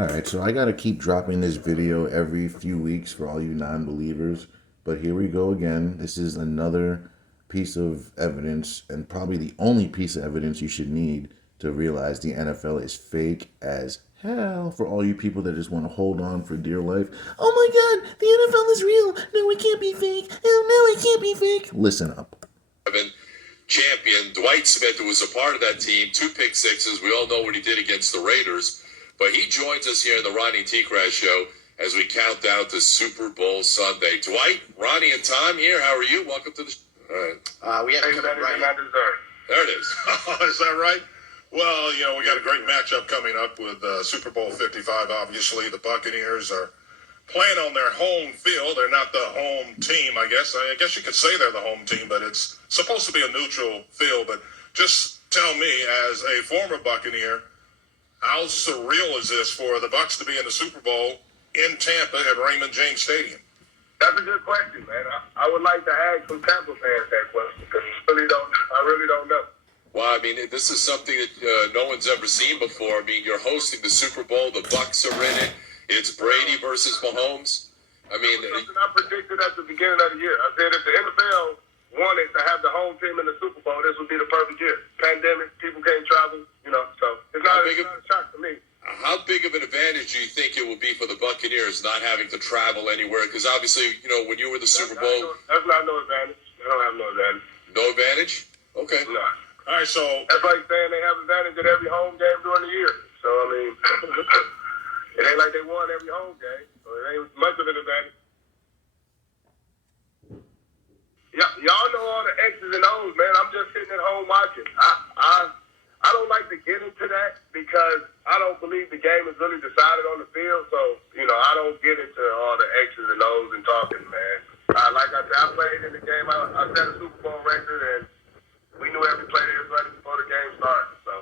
Alright, so I gotta keep dropping this video every few weeks for all you non-believers, but here we go again. This is another piece of evidence, and probably the only piece of evidence you should need to realize the NFL is fake as hell for all you people that just want to hold on for dear life. Oh my god, the NFL is real. No, it can't be fake. Oh no, it can't be fake. Listen up. Champion Dwight Smith, who was a part of that team, 2 pick sixes. We all know what he did against the Raiders. But he joins us here in the Ronnie T. Crash Show as we count down to Super Bowl Sunday. Dwight, Ronnie, and Tom here. How are you? Welcome to the show. All right. We had to come right. There it is. Is that right? Well, we got a great matchup coming up with Super Bowl 55. Obviously, the Buccaneers are playing on their home field. They're not the home team, I guess. I guess you could say they're the home team, but it's supposed to be a neutral field. But just tell me, as a former Buccaneer, how surreal is this for the Bucs to be in the Super Bowl in Tampa at Raymond James Stadium? That's a good question, man. I would like to ask some Tampa fans that question because I really don't know. Well, I mean, this is something that no one's ever seen before. I mean, you're hosting the Super Bowl. The Bucs are in it. It's Brady versus Mahomes. I mean, something I predicted at the beginning of the year. I said if the NFL wanted to have the home team in the Super Bowl, this would be the perfect year. Pandemic, people can't travel, so it's not a shock to me. How big of an advantage do you think it will be for the Buccaneers not having to travel anywhere? Because obviously, when you were the Super Bowl... That's not no advantage. They don't have no advantage. No advantage? Okay. No. All right, so... That's like saying they have advantage at every home game during the year. So, I mean, it ain't like they won every home game. So it ain't much of an advantage. Y'all know all the X's and O's, man. I'm just sitting at home watching. I don't like to get into that because I don't believe the game is really decided on the field. So, I don't get into all the X's and O's and talking, man. Like I said, I played in the game. I set a Super Bowl record, and we knew every play they was running before the game started. So,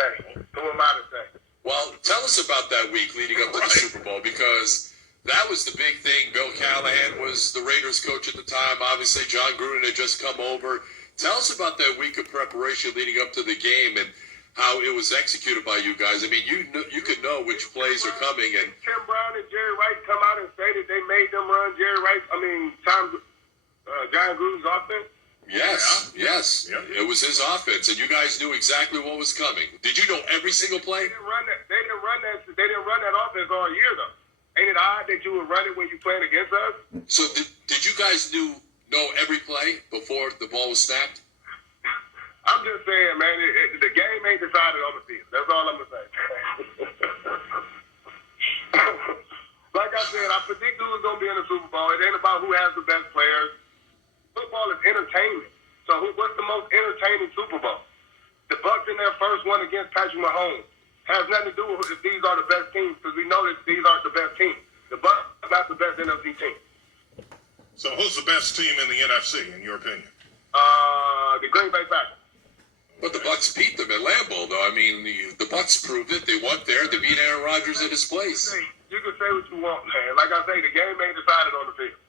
hey, who am I to say? Well, tell us about that week leading up to the Super Bowl because that was the big thing. Bill Callahan was the Raiders coach at the time. Obviously, John Gruden had just come over. Tell us about that week of preparation leading up to the game and how it was executed by you guys. I mean, you could know which plays are coming. And Tim Brown and Jerry Rice come out and say that they made them run John Gruden's offense? Yes. Yeah. It was his offense, and you guys knew exactly what was coming. Did you know every single play? They didn't run that offense all year, though. Ain't it odd that you would run it when you're playing against us? So did you guys know every play before the ball was snapped? I'm just saying, man, the game ain't decided on the field. That's all I'm going to say. Like I said, I predict who's going to be in the Super Bowl. It ain't about who has the best players. Football is entertainment. So what's the most entertaining Super Bowl? The Bucs in their first one against Patrick Mahomes. Has nothing to do with if these are the best teams because we know that these aren't the best teams. The Bucs are not the best NFC team. So who's the best team in the NFC, in your opinion? The Green Bay Packers. But the Bucs beat them at Lambeau, though. I mean, the Bucs proved it. They went there. They beat Aaron Rodgers at his place. You can say what you want, man. Like I say, the game ain't decided on the field.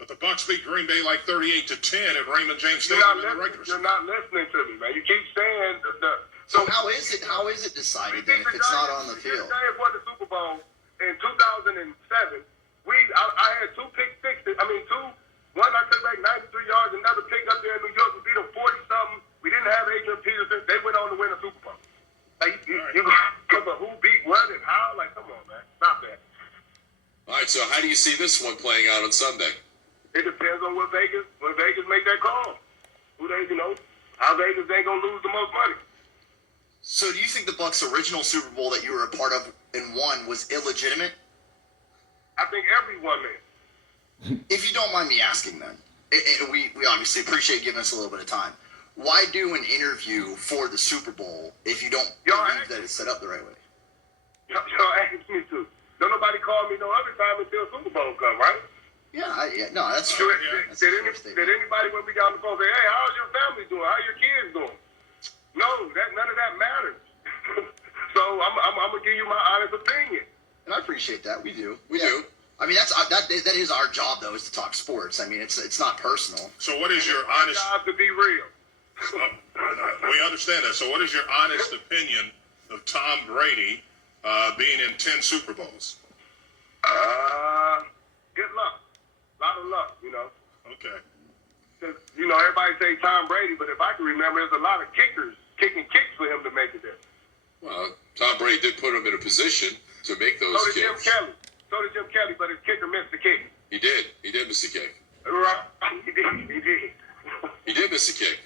But the Bucs beat Green Bay like 38-10 at Raymond James Stadium in the regular season. You're not listening to me, man. You keep saying So how is it decided then if it's not on the field? The Giants won the Super Bowl in 2007. I had 2 pick sixes. One I took back 93 yards, another pick up there in New York. We beat them 40-something. We didn't have Adrian Peterson. They went on to win a Super Bowl. Like, you go about who beat what and how? Like, come on, man. Stop that. All right, so how do you see this one playing out on Sunday? It depends on when Vegas make that call. How Vegas ain't going to lose the most money. So do you think the Bucs' original Super Bowl that you were a part of and won was illegitimate? I think everyone is. If you don't mind me asking then, we obviously appreciate giving us a little bit of time. Why do an interview for the Super Bowl if you don't believe that it's set up the right way? Y'all asked me to. Don't nobody call me no other time until Super Bowl come, right? No, that's true. Did anybody when we got on the phone say, hey, how's your family doing? How your kids doing? No, none of that matters. So I'm going to give you my honest opinion. And I appreciate that. We do. We do. I mean, that is our job, though, is to talk sports. I mean, it's not personal. So what is your honest... Our job to be real. We understand that. So what is your honest opinion of Tom Brady being in 10 Super Bowls? Good luck. A lot of luck, you know. Okay. 'Cause, you know, everybody say Tom Brady, but if I can remember, there's a lot of kickers kicking kicks for him to make it there. Well, Tom Brady did put him in a position to make those So did Jim kicks. Kelly. So did Jim Kelly, but his kicker missed the kick. He did. He did miss a kick. Right. He did. He did miss a kick.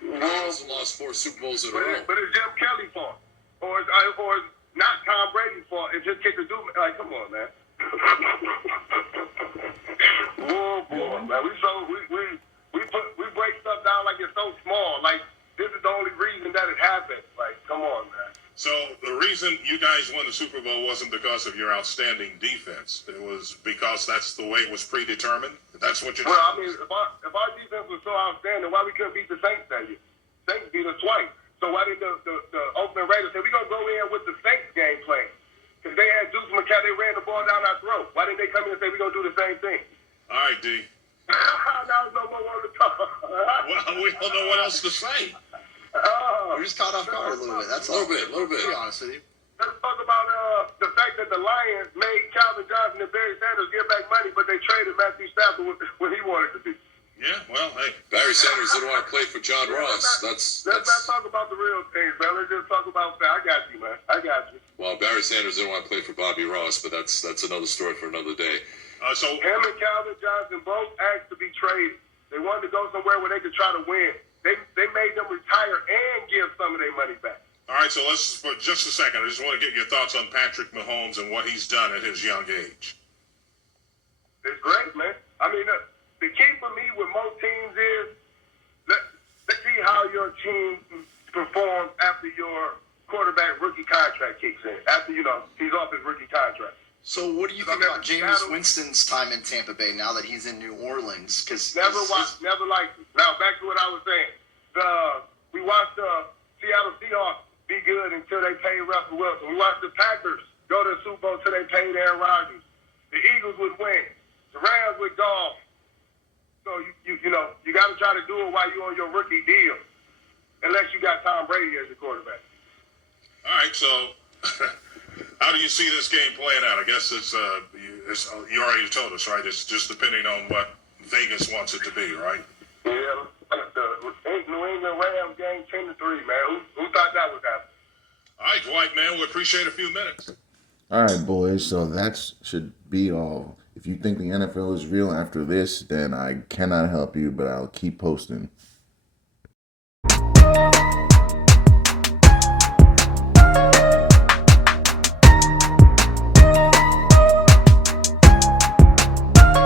He hasn't lost 4 Super Bowls in a row. But it's Jim Kelly's fault. Or it's not Tom Brady's fault. It's just kicker do. Like, come on, man. Oh, boy, man. We break stuff down like it's so small. Like, this is the only reason that it happened. Like, come on, man. So the reason you guys won the Super Bowl wasn't because of your outstanding defense. It was because that's the way it was predetermined. That's what you're. Well, I mean, if our defense was so outstanding, why we couldn't beat the Saints that year? Saints beat us twice. So why did the Oakland Raiders say, we're going to go in with the Saints game plan? Because they had Juice McCall, they ran the ball down our throat. Why didn't they come in and say, we're going to do the same thing? All right, D. Now there's no more to talk. Well, we don't know what else to say. We're just caught off guard a little bit. That's A all. little bit. To be honest with you. Let's talk about the fact that the Lions made Calvin Johnson and Barry Sanders give back money, but they traded Matthew Stafford when he wanted to be. Yeah, well, hey. Barry Sanders didn't want to play for John Ross. Let's not talk about the real things, man. Let's just talk about that. I got you, man. I got you. Well, Barry Sanders didn't want to play for Bobby Ross, but that's another story for another day. So Him and Calvin Johnson both asked to be traded. They wanted to go somewhere where they could try to win. They made them retire and give some of their money back. all right, so let's for just a second. I just want to get your thoughts on Patrick Mahomes and what he's done at his young age. It's great, man. I mean, the key for me with most teams is let's see how your team performs after your quarterback rookie contract kicks in. After, he's off his rookie contract. So what do you think about Jameis Winston's time in Tampa Bay now that he's in New Orleans? Because never liked it. Now, back to what I was saying. We watched the Seattle Seahawks be good until they paid Russell Wilson. We watched the Packers go to the Super Bowl until they paid Aaron Rodgers. The Eagles would win. The Rams would golf. So, you got to try to do it while you're on your rookie deal, unless you got Tom Brady as your quarterback. All right, so how do you see this game playing out? I guess you already told us, right? It's just depending on what Vegas wants it to be, right? Yeah, the New England Rams game 10-3, man. Who thought that would happen? All right, Dwight, man, we appreciate a few minutes. All right, boys. So that should be all. If you think the NFL is real after this, then I cannot help you, but I'll keep posting.